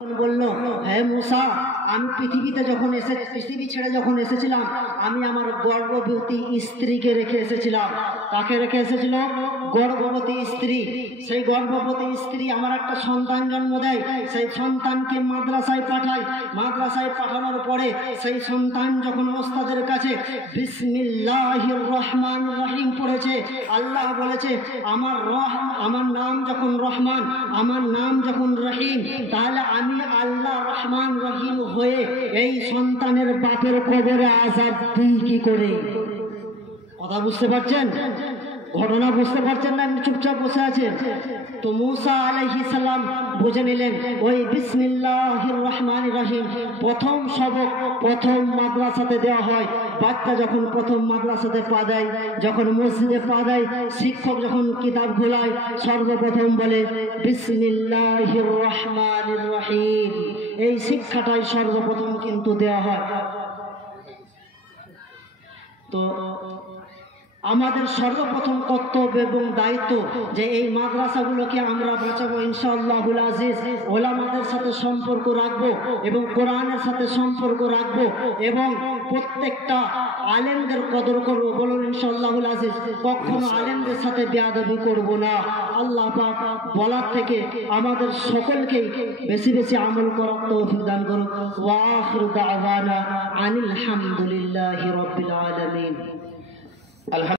বলল, হে মুসা, আমি পৃথিবী ছেড়ে যখন এসেছিলাম, আমি আমার গর্ভবতী স্ত্রীকে রেখে এসেছিলাম। কাকে রেখে এসেছিল? গর্ভবতী স্ত্রী। সেই গর্ভবতী স্ত্রী আমার একটা সন্তান জন্ম দেয়, সেই সন্তানকে মাদ্রাসায় পাঠায়। মাদ্রাসায় পাঠানোর পরে সেই সন্তান যখন ওস্তাদের কাছে বিসমিল্লাহির রহমানির রহিম পড়েছে, আল্লাহ বলেছে আমার নাম যখন রহমান, আমার নাম যখন রহিম, তাহলে আমি আল্লাহ রহমান রহিম হয়ে এই সন্তানের বাপের কবরে আযাব দিই কি করে? কথা বুঝতে পারছেন? ঘটনা বুঝতে পারছেন না? এমনি চুপচাপ বসে আছেন। তো মুসা আলাইহিস সালাম বুঝে নিলেন ওই বিসমিল্লাহির রহমানির রহিম প্রথম সবক প্রথম মাদ্রাসাতে দেওয়া হয়। বাচ্চা যখন প্রথম মাদ্রাসাতে পা দেয়, যখন মসজিদে পা দেয়, শিক্ষক যখন কিতাব খোলায়, সর্বপ্রথম বলে বিসমিল্লাহির রহমানির রহিম। এই শিক্ষাটাই সর্বপ্রথম কিন্তু দেওয়া হয়। তো আমাদের সর্বপ্রথম কর্তব্য এবং দায়িত্ব যে এই মাদ্রাসাগুলোকে আমরা বাঁচাবো ইনশাআল্লাহুল আজিজ। ওলামাদের সাথে সম্পর্ক রাখবো এবং কোরআনের সাথে সম্পর্ক রাখবো এবং প্রত্যেকটা আলেমদের কদর করবো। বলুন ইনশাআল্লাহুল আজিজ। কখনো আলেমদের সাথে বেয়াদবি করব না। আল্লাহ পাক বলার থেকে আমাদের সকলকেই বেশি বেশি আমল করার তৌফিক দান করুন। ওয়া আখিরু দাওয়ানা আনিল হামদুলিল্লাহি রাব্বিল আলামিন।